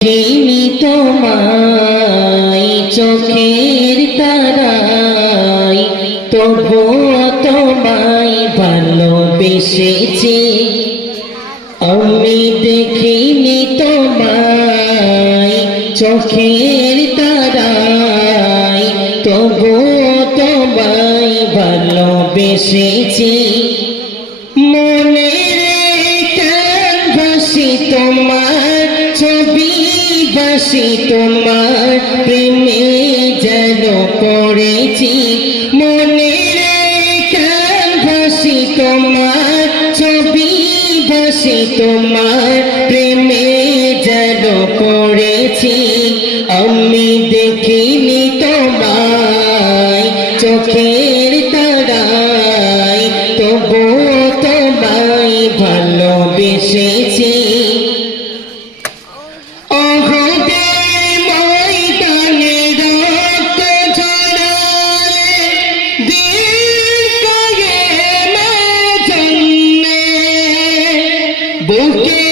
দেখিনি তোমায় চোখের তারায়, তবুও তোমায় ভালোবেসেছি। আমি দেখিনি তোমায় চোখের তারায়, তবুও তোমায় ভালোবেসেছি। মনের ক্যানভাসে তোমার ছবি বাসি, তোমার প্রেমে যেন পড়েছি। মনের ক্যানভাসে তোমার ছবি বাসি, তোমার প্রেমে যেন পড়েছি। আমি দেখিনি তোমায় চোখের তারায়, তবুও তোমায় ভালোবেসেছি। বুকে